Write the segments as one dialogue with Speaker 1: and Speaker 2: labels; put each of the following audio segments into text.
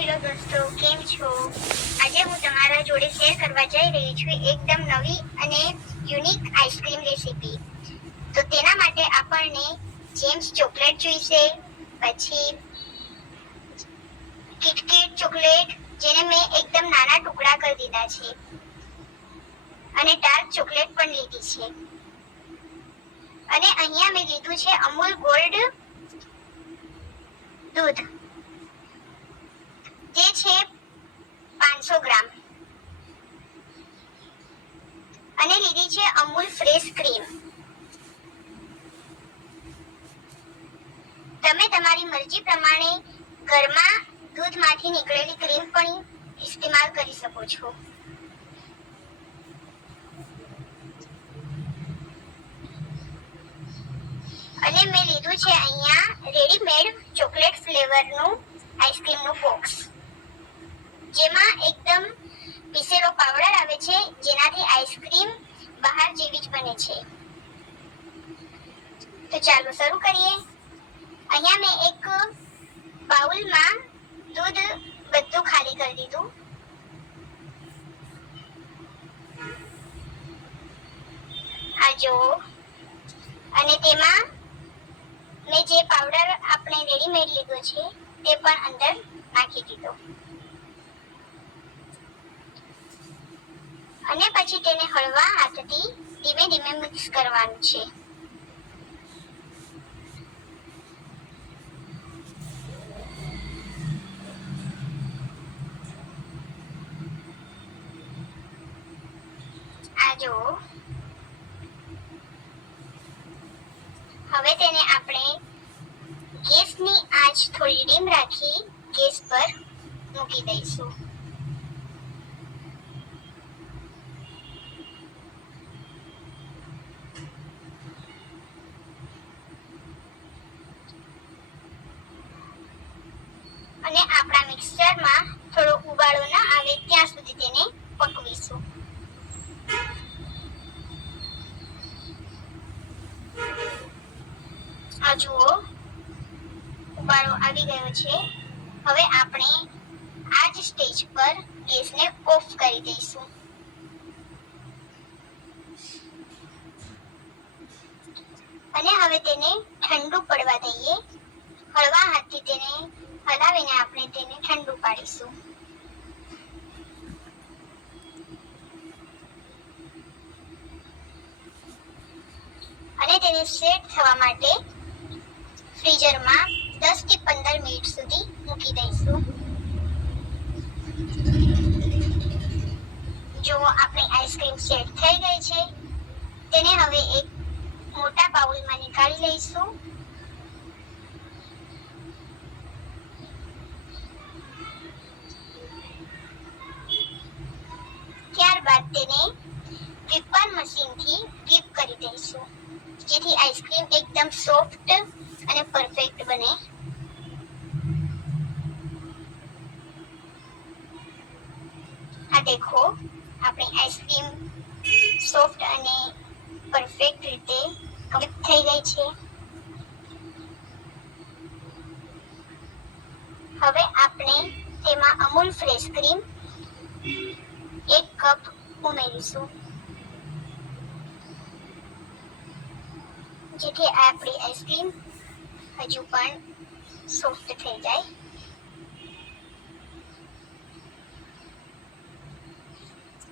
Speaker 1: Hello દોસ્તો, કેમ છો? આજે હું તમારા જોડે શેર કરવા જઈ રહી છું એકદમ નવી અને યુનિક આઈસ્ક્રીમ રેસીપી તો તેના માટે આપણને જેમ્સ ચોકલેટ જોઈશે, પછી કિટકેટ ચોકલેટ, જેને મેં એકદમ નાના ટુકડા કરી દીધા છે, અને ડાર્ક ચોકલેટ પણ લીધી છે. અને અહીંયા મેં લીધું છે અમૂલ ગોલ્ડ દૂધ. જે છે પાંચસો ગ્રામ. અને લીધી છે અમૂલ ફ્રેશ ક્રીમ તમે તમારી મરજી પ્રમાણે ઘરમાં દૂધમાંથી નીકળેલી ક્રીમ પણ ઇસ્તેમાલ કરી શકો છો. અને મેં લીધું છે અહીંયા રેડીમેડ ચોકલેટ ફ્લેવરનું આઈસ્ક્રીમનું બોક્સ જેમાં એકદમ પીસેલો પાવડર આવે છે, જેનાથી આઈસ્ક્રીમ બહાર જેવી જ બને છે. તો ચાલો શરૂ કરીએ. અહીંયા મેં એક બાઉલમાં દૂધ બધું ખાલી કરી દીધું. આ જો. અને તેમાં મેં જે પાવડર આપણે રેડીમેડ લીધો છે, તે પણ અંદર નાખી દીધો. અને પછી તેને હળવા હાથથી ધીમે ધીમે મિક્સ કરવાનું છે. આ જો હવે તેને આપણે ગેસની આંચ થોડી ડીમ રાખી ગેસ પર મૂકી દઈશું અને આપણા મિક્સચરમાં થોડો ઉબાળો ના આવે ત્યાં સુધી તેને પકવીશું આ જુઓ ઉબાળો આવી ગયો છે. હવે આપણે આ જ સ્ટેજ પર ગેસને ઓફ કરી દઈશું. અને હવે તેને ઠંડુ પડવા દઈએ. હળવા હાથથી તેને હલાવીને આપણે તેને ઠંડુ પાડીશું. અને તેને સેટ થવા માટે ફ્રીઝરમાં 10 થી 15 મિનિટ સુધી મૂકી દઈશું. જો આપણી આઈસ્ક્રીમ સેટ થઈ ગઈ છે, તેને હવે એક મોટા બાઉલમાં નીકાળી લઈશું. ત્યારબાદ તેને વિપર મશીનથી ડીપ કરી દઈશું. જેથી આઈસ્ક્રીમ એકદમ સોફ્ટ અને પરફેક્ટ બને. આ દેખો, આપણી આઈસ્ક્રીમ સોફ્ટ અને પરફેક્ટ રીતે કમ્પ્લીટ થઈ ગઈ છે. હવે આપણે તેમાં અમૂલ ફ્રેશ ક્રીમ એક કપ ઉમેરીશું. જેથી આપણી આઈસ્ક્રીમ હજુ પણ સોફ્ટ થઈ જાય.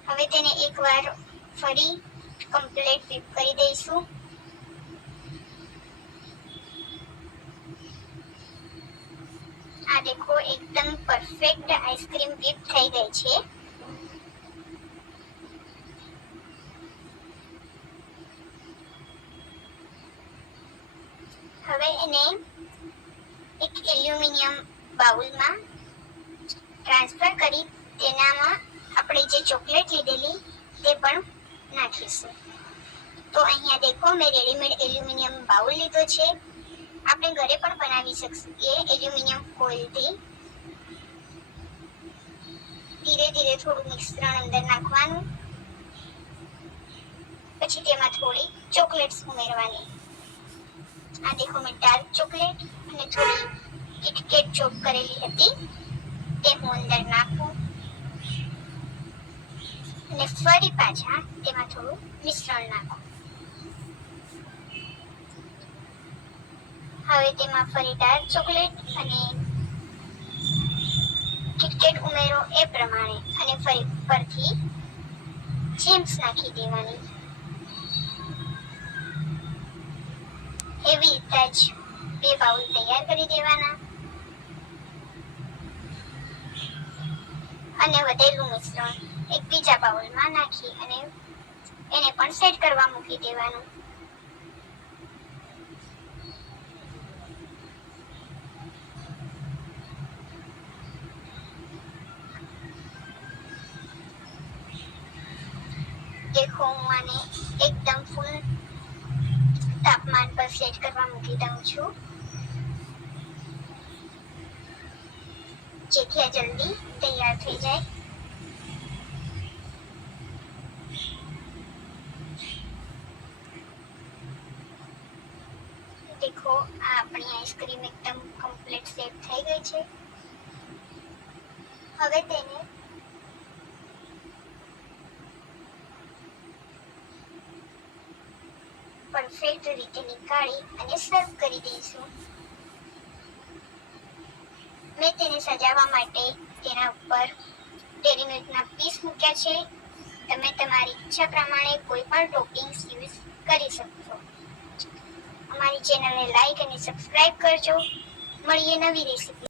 Speaker 1: હવે તેને એકવાર ફરી કમ્પ્લીટ whip કરી દઈશું. આ દેખો, એકદમ પરફેક્ટ આઈસ્ક્રીમ whip થઈ ગઈ છે. હવે એને એક એલ્યુમિનિયમ બાઉલમાં ટ્રાન્સફર કરી તેનામાં આપણે જે ચોકલેટ લીધેલી તે પણ નાખીશું. તો અહીંયા દેખો, મેં રેડીમેડ એલ્યુમિનિયમ બાઉલ લીધો છે. આપણે ઘરે પણ બનાવી શકીએ એલ્યુમિનિયમ ફોઇલથી ધીરે ધીરે થોડું મિશ્રણ અંદર નાખવાનું. પછી તેમાં થોડી ચોકલેટ્સ ઉમેરવાની. આ દેખો ડાર્ક ચોકલેટ અને થોડી કિટકેટ ચોપ કરેલી હતી. તે હું અંદર નાખું. અને ફરી પાછા તેમાં થોડું મિશ્રણ નાખું. હવે તેમાં ફરી ડાર્ક ચોકલેટ અને કિટકેટ ઉમેરો એ પ્રમાણે અને ફરી પરથી જેમ્સ નાખી દેવાની. એવી રીતે જ બે બાઉલ તૈયાર કરી દેવાના. અને વધેલું મિશ્રણ એક બીજા બાઉલમાં નાખી અને એને પણ સેટ કરવા મૂકી દેવાનું. દેખો, હું આને એકદમ ફૂલ તાપમાન પર સેટ કરવા મૂકી દઉં છું જેથી આ જલ્દી તૈયાર થઈ જાય દેખો આ આપણી આઈસ્ક્રીમ એકદમ કમ્પ્લીટ સેટ થઈ ગઈ છે હવે તેને પરફેક્ટ રીતે નીકાળી અને સર્વ કરી દઈશું. મેં તેને સજાવવા માટે તેના ઉપર ડેરી મિલ્કના પીસ મૂક્યા છે. તમે તમારી ઈચ્છા પ્રમાણે કોઈ પણ ટોપિંગ્સ યુઝ કરી શકશો. અમારી ચેનલને લાઈક અને સબસ્ક્રાઇબ કરજો. મળીએ નવી રેસીપી